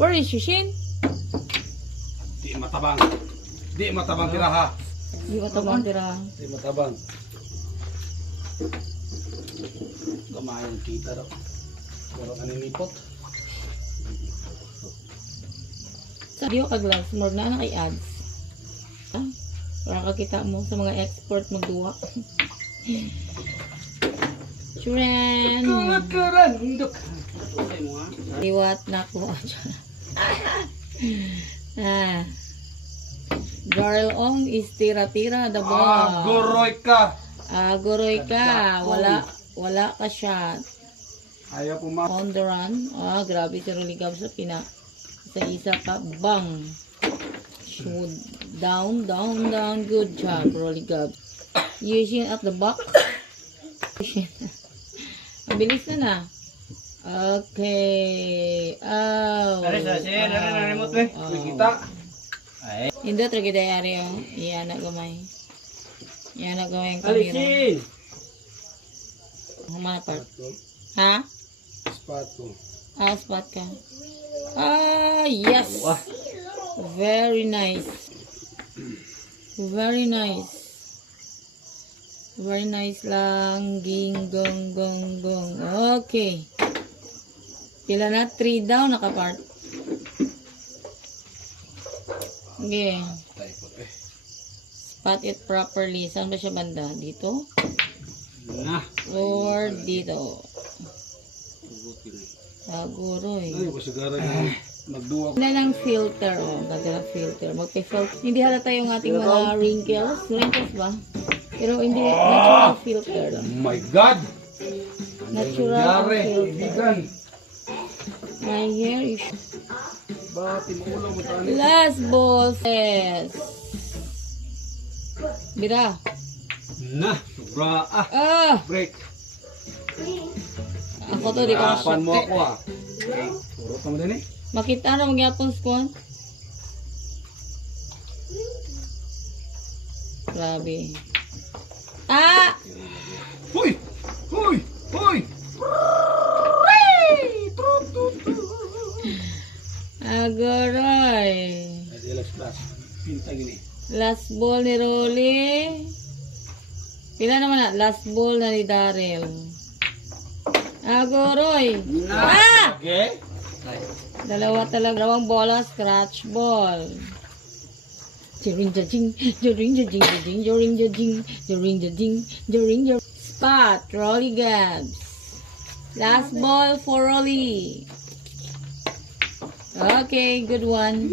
Where is Yushin? Di matabang. Di matabang tiraha. Di ba tabang tira? Di matabang. Gamayan kita daw. Pero kaninipot. Sa diyo ka gloves, more na kay ads. Ah, para kakita mo sa mga export magduwa. Churen! Kurandok. Iwat na ko. Ah. Girl Ong is tira-tira the ball. Goroy ka. Goroy ka. Wala ka shot. Ayaw puma. On the run. Grabe si Rolly Gab sa pina. Sa isa pa. Bang. Shoot. Down. Good job, Rolly Gab. Yushin at the back. Ang bilis na. Okay. Oh. Kita. Hindi tragedy ari oh. Iyan na gamay. Iyan na gamay ang kamera. Humana part. Ha? Spato. Spot ka. Yes. Very nice. Very nice. Very nice lang. Ging gong gong gong. Okay. Pila na? 3 down nakapart. Okay. Spot it properly. Saan ba siya banda? Dito? Nah. Or dito? Siguro eh. Ay, pasigara niya. Magduwa. Ganda ng filter. Ganda ng filter. Magpe-filter. Hindi halata yung ating mga wrinkles. Wrinkles ba? Pero hindi. Natural filter lang. Oh my God! Natural Yare, filter. ibigan. My hair is... Bakit mo mo tani? Last ball. Yes. Bira. Nah, sobra. Break. Ako to, di ko Harapan mo ako Puro ka mo din eh. makita na magyapon spawn. Grabe. Hoy! Hoy! Hoy! Agoray. Pinta gini. Last ball ni Rolly. Pila naman na? Last ball na ni Daryl. Agoroy. Okay? Dalawa talaga. Dalawang bola, scratch ball. Jaring jajing, jaring jajing, jajing, jaring jajing, jaring jajing, jaring jajing. Spot, Rolly Gabs. Last ball for Rolly. Okay, good one.